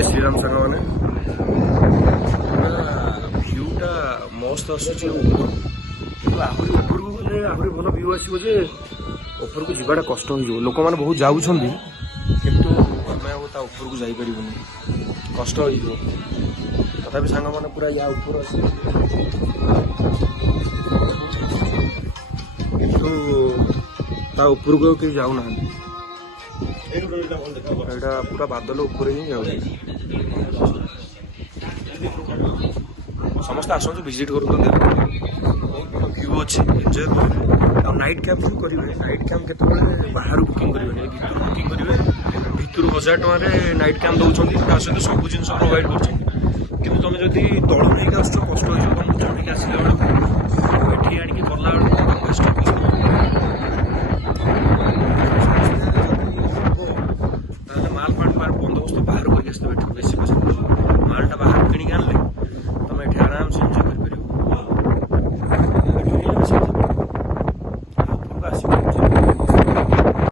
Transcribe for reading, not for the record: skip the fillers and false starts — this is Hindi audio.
जय श्रीराम सांग मैंने भ्यूटा मस्त आसूँ आहरी ऊपर को गले आहरी भल भ्यू आसो ऊपर को जावाटा कष्ट हो लोक मैंने बहुत जाऊँ किंतु आम ऊपर को जापर कष्ट हो तथा सांग मैंने पूरा या ऊपर आस किंतु ऊपर को कहीं जाऊना एटा पूरा बादल ऊपर ही जाऊ समस्त आसतु विजिट कर व्यू अच्छे एंजॉय कर नाइट कैंप भी करेंगे नाइट कैंप के बाहर बुकिंग करेंगे भर बुकिंग करेंगे भितर 1000 टकर नाइट कैंप दौरान सहित सब जिन प्रोवाइड कर तुम जदि तलू नहीं आस कष्ट हो तुमको चढ़ी आसला बेलू ये आणिक गला बेलू कष्ट माल पाट बंदोबस्त बाहर करके बेसी पैसा मालटा बाहर किणिक आनले